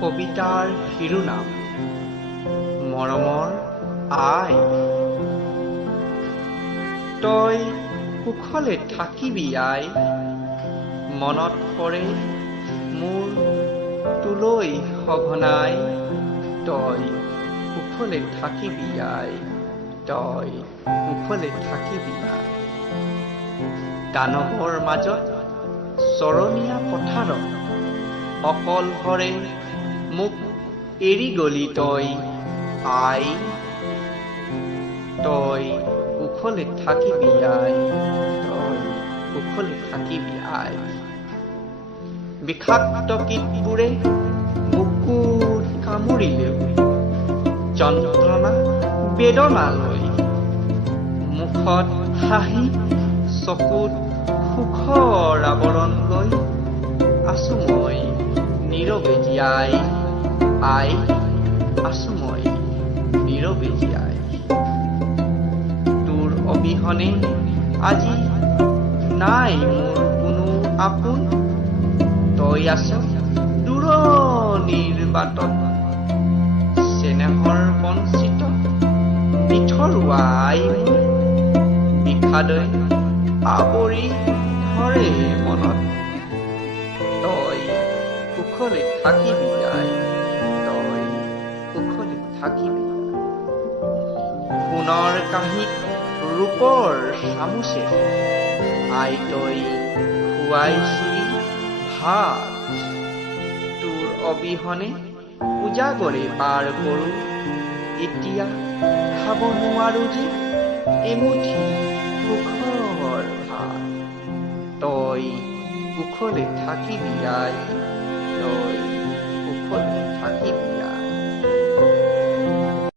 কবিতাৰ শিৰোনাম মৰমৰ আই। তই কুশলে থাকিবি আই, মনত পৰে মোৰ তোলৈ সঘনাই। তই কুশলে থাকিবি আই, তই কুশলে থাকিবি আই। দানৱৰ মাজত চৰণীয়া পথাৰত অকলশৰে মোক এৰি গলি তই আই। তই কুশলে থাকিবি আই, তই কুশলে থাকিবি আই। বিষাক্ত কীটবোৰে বুকুত কামুৰিলেও যন্ত্ৰণা বেদনালৈ মুখত হাঁহি চকুত সুখৰ আৱৰণ লৈ আছো মই নীৰৱে জীয়াই আই, আছো মই নীৰৱে জীয়াই। তোৰ অবিহনে আজি নাই মোৰ কোনো আপোন, তই আছ দূৰণিৰ বাটত চেনেহৰ বঞ্চিত নিথৰুৱা আই। বিষাদই আৱৰি ধৰে মনত, তই কুশলে থাকিবি আই, তই কুশলে থাকিবি। সোণৰ কাঁহীত ৰূপৰ চামুচেৰে আই তই খুৱাইছিলি ভাত। তোৰ অবিহনে উজাগৰে পাৰ কৰোঁ, এতিয়া খাব নোৱাৰো যে এমুঠি সুখৰ ভাত। তই কুশলে থাকিবি আই।